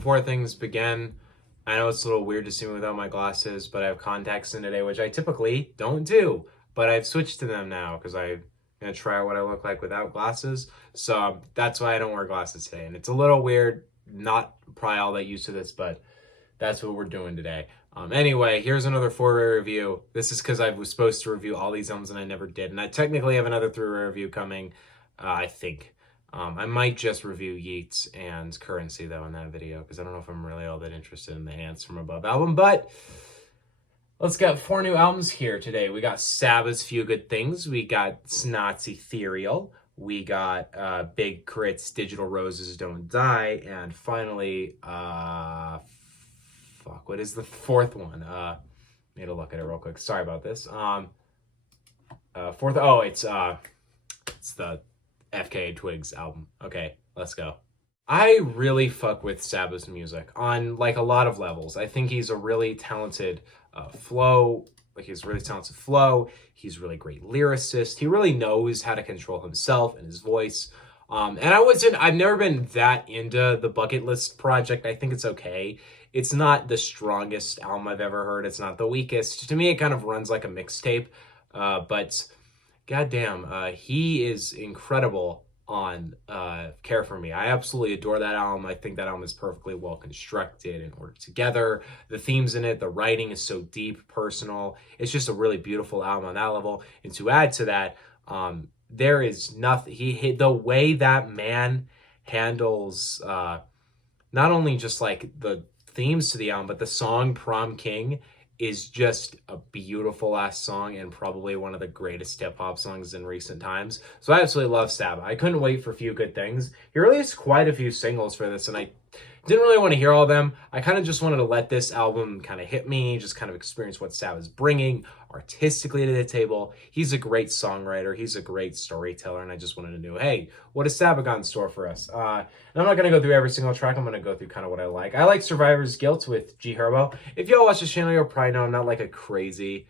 before things begin, I know it's a little weird to see me without my glasses, but I have contacts in today, which I typically don't do. But I've switched to them now because I'm going to try what I look like without glasses. So that's why I don't wear glasses today. And it's a little weird, not probably all that used to this, but that's what we're doing today. Anyway, here's another 4-ray review. This is because I was supposed to review all these albums and I never did. And I technically have another 3-ray review coming, I think. I might just review Yeats and Currency, though, in that video, because I don't know if I'm really all that interested in the Ants from Above album. But let's get 4 new albums here today. We got Saba's Few Good Things. We got Snot's Ethereal. We got Big K.R.I.T's Digital Roses Don't Die. And finally, what is the 4th one? Need to look at it real quick. Sorry about this. It's the FKA Twigs album. Okay, let's go. I really fuck with Saba's music on like a lot of levels. I think he's a really talented flow. He's really great lyricist. He really knows how to control himself and his voice. I've never been that into the Bucket List project. I think it's okay. It's not the strongest album I've ever heard. It's not the weakest. To me, it kind of runs like a mixtape. But goddamn, he is incredible on Care For Me. I absolutely adore that album. I think that album is perfectly well constructed and worked together. The themes in it, the writing is so deep, personal. It's just a really beautiful album on that level. And to add to that, there is nothing. The way that man handles not only just like the themes to the album, but the song Prom King is just a beautiful ass song and probably one of the greatest hip-hop songs in recent times. So I absolutely love Saba. I couldn't wait for Few Good Things. He released quite a few singles for this, and I didn't really want to hear all of them. I kind of just wanted to let this album kind of hit me, just kind of experience what Saba's bringing artistically to the table. He's a great songwriter. He's a greght storyteller, and I just wanted to know, hey, what has Saba got in store for us? And I'm not going to go through every single track. I'm going to go through kind of what I like. I like Survivor's Guilt with G Herbo. If y'all watch this channel, you'll probably know I'm not like a crazy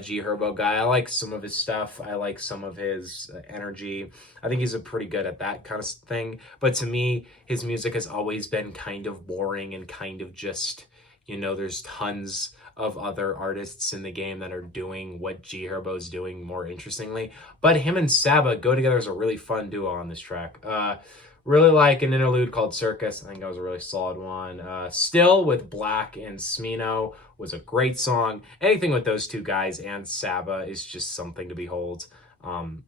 G Herbo guy. I like some of his stuff. I like some of his energy. I think he's pretty good at that kind of thing. But to me, his music has always been kind of boring and kind of just, there's tons of other artists in the game that are doing what G Herbo's doing more interestingly. But him and Saba go together as a really fun duo on this track. Really like an interlude called Circus. I think that was a really solid one. Still with Black and Smino was a great song. Anything with those two guys and Saba is just something to behold.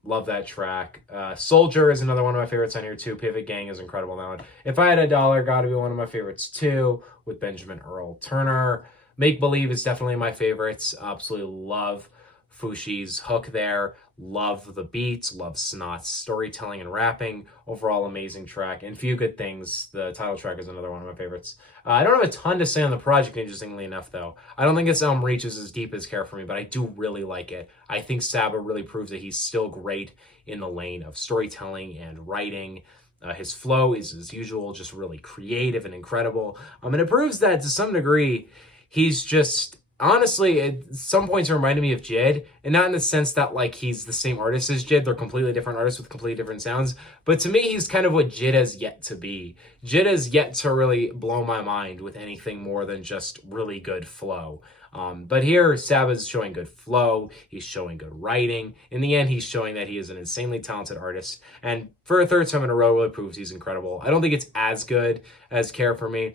Love that track. Soldier is another one of my favorites on here too. Pivot Gang is incredible on that one. If I Had a Dollar, gotta be one of my favorites too, with Benjamin Earl Turner. Make Believe is definitely my favorites. Absolutely love Fushi's hook there. Love the beats. Love Snot's storytelling and rapping. Overall, amazing track. And Few Good Things, the title track, is another one of my favorites. I don't have a ton to say on the project, interestingly enough, though. I don't think this album reaches as deep as Care For Me, but I do really like it. I think Saba really proves that he's still great in the lane of storytelling and writing. His flow is, as usual, just really creative and incredible. And it proves that, to some degree, he's just, honestly, at some points it reminded me of Jid, and not in the sense that like he's the same artist as Jid. They're completely different artists with completely different sounds. But to me, he's kind of what Jid has yet to be. Jid has yet to really blow my mind with anything more than just really good flow. But here, Saba's showing good flow. He's showing good writing. In the end, he's showing that he is an insanely talented artist. And for a third time in a row, really proves he's incredible. I don't think it's as good as Care For Me.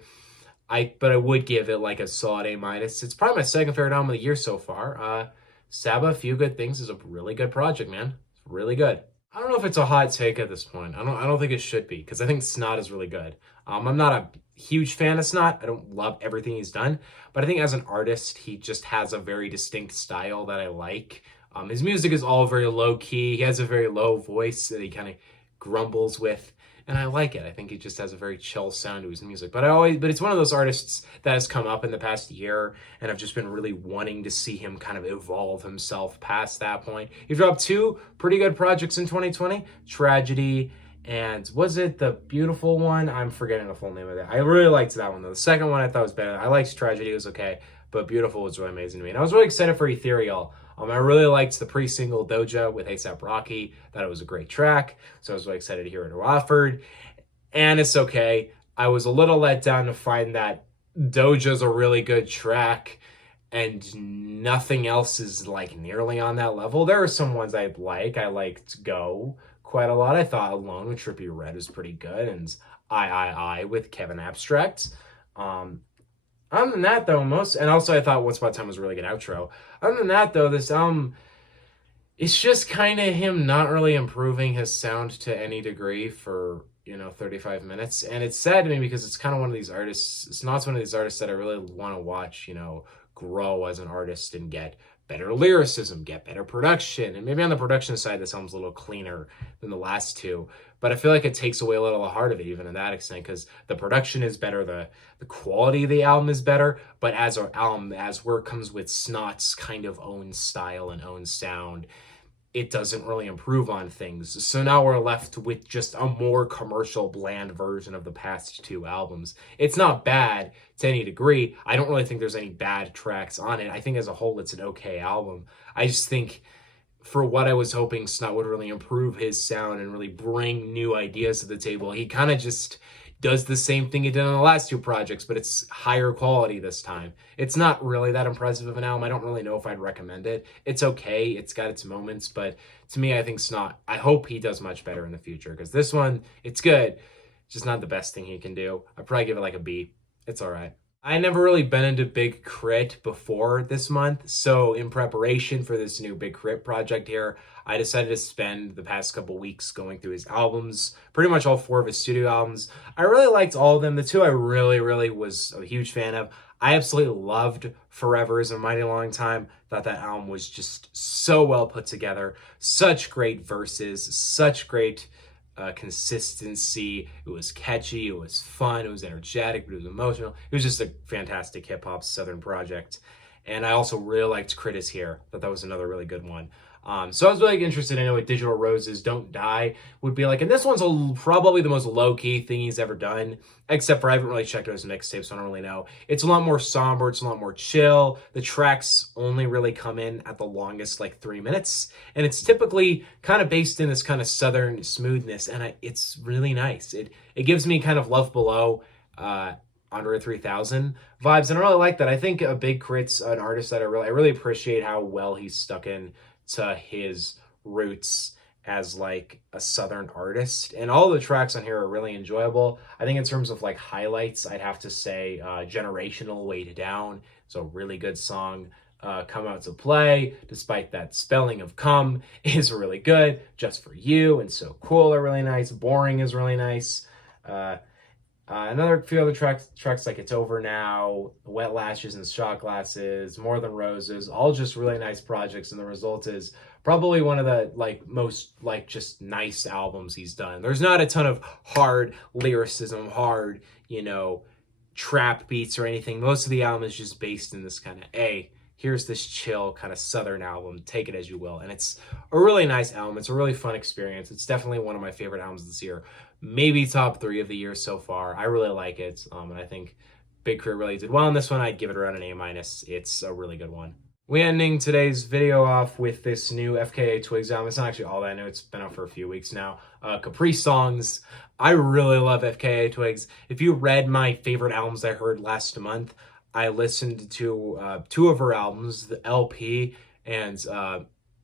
But I would give it like a solid A-. It's probably my second favorite album of the year so far. Saba, Few Good Things is a really good project, man. It's really good. I don't know if it's a hot take at this point. I don't think it should be, because I think Snot is really good. I'm not a huge fan of Snot. I don't love everything he's done, but I think as an artist, he just has a very distinct style that I like. His music is all very low key. He has a very low voice that he kind of grumbles with. And I like it. I think he just has a very chill sound to his music. But it's one of those artists that has come up in the past year, and I've just been really wanting to see him kind of evolve himself past that point. He dropped 2 pretty good projects in 2020, Tragedy, and was it the Beautiful one? I'm forgetting the full name of it. I really liked that one though. The second one I thought was better. I liked Tragedy, it was okay, but Beautiful was really amazing to me. And I was really excited for Ethereal. I really liked the pre-single Doja with A$AP Rocky. Thought it was a great track, so I was really excited to hear it offered. And it's okay. I was a little let down to find that Doja's a really good track and nothing else is like nearly on that level. There are some ones I like. I liked Go quite a lot. I thought Alone with Trippie Redd was pretty good, and I with Kevin Abstract. Um, Other than that, though, and also I thought Once Upon a Time was a really good outro. Other than that, though, this it's just kind of him not really improving his sound to any degree for 35 minutes, and it's sad to me because it's kind of one of these artists. It's not one of these artists that I really want to watch, grow as an artist and get better lyricism, get better production, and maybe on the production side, this album's a little cleaner than the last two. But I feel like it takes away a little of the heart of it, even to that extent, because the production is better, the quality of the album is better. But as our album, as where it comes with Snot's kind of own style and own sound, it doesn't really improve on things. So now we're left with just a more commercial, bland version of the past two albums. It's not bad to any degree. I don't really think there's any bad tracks on it. I think as a whole, it's an okay album. I just think for what I was hoping Snot would really improve his sound and really bring new ideas to the table, he kind of just does the same thing he did on the last two projects, but it's higher quality this time. It's not really that impressive of an album. I don't really know if I'd recommend it. It's okay. It's got its moments, but to me, I think Snot, I hope he does much better in the future, because this one, it's good. It's just not the best thing he can do. I'd probably give it like a B. It's all right. I never really been into Big K.R.I.T before this month, so in preparation for this new Big K.R.I.T project here, I decided to spend the past couple weeks going through his albums, pretty much all 4 of his studio albums. I really liked all of them. The 2 I really was a huge fan of. I absolutely loved Forever is a Mighty Long Time. Thought that album was just so well put together. Such great verses, such great consistency. It was catchy, it was fun, it was energetic, but it was emotional. It was just a fantastic hip-hop Southern project. And I also really liked K.R.I.T Is Here. Thought that was another really good one. So I was really interested in what Digital Roses Don't Die would be like. And this one's probably the most low-key thing he's ever done, except for I haven't really checked out his mixtape, so I don't really know. It's a lot more somber. It's a lot more chill. The tracks only really come in at the longest, like 3 minutes. And it's typically kind of based in this kind of Southern smoothness, and it's really nice. It gives me kind of Love Below, Andre 3000 vibes, and I really like that. I think Big K.R.I.T's an artist that I really appreciate how well he's stuck in to his roots as like a Southern artist, and all the tracks on here are really enjoyable. I think in terms of like highlights, I'd have to say Generational, Weighed Down. It's a really good song. Come Out to Play, despite that spelling of come, is really good. Just for You and So Cool are really nice. Boring is really nice. Another few other tracks like It's Over Now, Wet Lashes and Shot Glasses, More Than Roses, all just really nice projects, and the result is probably one of the most just nice albums he's done. There's not a ton of hard lyricism, hard, trap beats or anything. Most of the album is just based in this kind of, hey, here's this chill kind of Southern album, take it as you will. And it's a really nice album. It's a really fun experience. It's definitely one of my favorite albums this year. Maybe top 3 of the year so far. I really like it. And I think Big K.R.I.T really did well on this one. I'd give it around an A-. It's a really good one. We're ending today's video off with this new FKA Twigs album. It's not actually all that new. It's been out for a few weeks now. Caprisongs. I really love FKA Twigs. If you read my favorite albums I heard last month, I listened to 2 of her albums, the LP and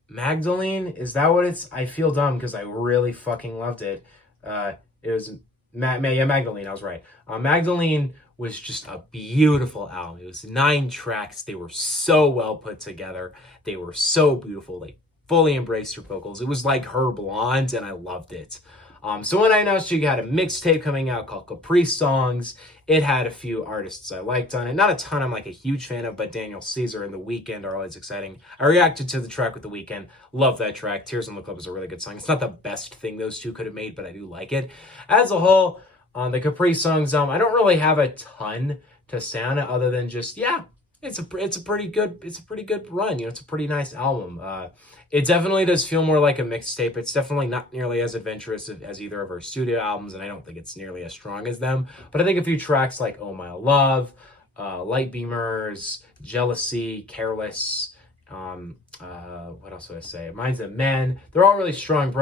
Magdalene. Is that what it's? I feel dumb because I really fucking loved it. It was Magdalene. I was right. Magdalene was just a beautiful album. It was 9 tracks. They were so well put together. They were so beautiful. They fully embraced her vocals. It was like her Blonde, and I loved it. So when I announced she had a mixtape coming out called Caprisongs, it had a few artists I liked on it. Not a ton I'm like a huge fan of, but Daniel Caesar and The Weeknd are always exciting. I reacted to the track with The Weeknd. Love that track. Tears on the Club is a really good song. It's not the best thing those two could have made, but I do like it. As a whole, on the Caprisongs album, I don't really have a ton to say on it other than just, yeah, it's a pretty good run. It's a pretty nice album. It definitely does feel more like a mixtape. It's definitely not nearly as adventurous as either of her studio albums, and I don't think it's nearly as strong as them. But I think a few tracks like Oh My Love, Light Beamers, Jealousy, Careless, what else would I say? Minds of Men. They're all really strong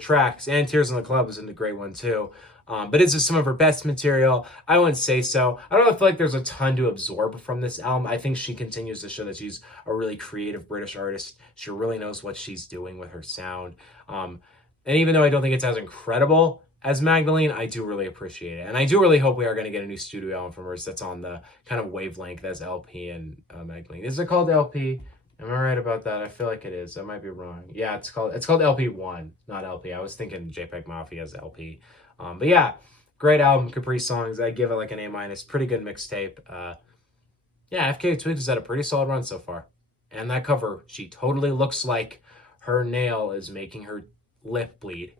tracks, and Tears in the Club is a great one too. But is this some of her best material? I wouldn't say so. I don't feel like there's a ton to absorb from this album. I think she continues to show that she's a really creative British artist. She really knows what she's doing with her sound. And even though I don't think it's as incredible as Magdalene, I do really appreciate it. And I do really hope we are going to get a new studio album from her that's on the kind of wavelength as LP and Magdalene. Is it called LP? Am I right about that? I feel like it is. I might be wrong. Yeah, it's called LP1, not LP. I was thinking JPEG Mafia as LP. But yeah, great album, Caprisongs. I give it like an A-. Pretty good mixtape. Yeah, FKA twigs has had a pretty solid run so far. And that cover, she totally looks like her nail is making her lip bleed.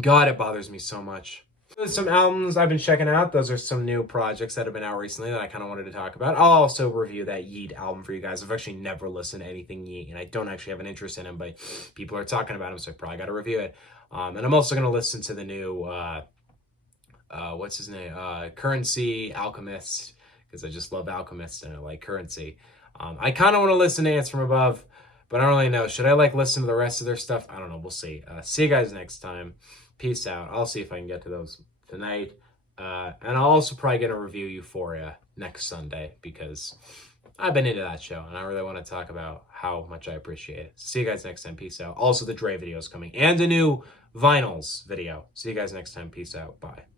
God, it bothers me so much. There's some albums I've been checking out. Those are some new projects that have been out recently that I kind of wanted to talk about. I'll also review that Yeet album for you guys. I've actually never listened to anything Yeet, and I don't actually have an interest in him, but people are talking about him, so I probably got to review it. And I'm also going to listen to the new, what's his name? Currency Alchemist, because I just love Alchemist and I like Currency. I kind of want to listen to Ants from Above, but I don't really know. Should I listen to the rest of their stuff? I don't know. We'll see. See you guys next time. Peace out. I'll see if I can get to those tonight. And I'll also probably get a review Euphoria next Sunday because I've been into that show and I really want to talk about how much I appreciate it. See you guys next time. Peace out. Also, the Dre video is coming and a new Vinyls video. See you guys next time. Peace out. Bye.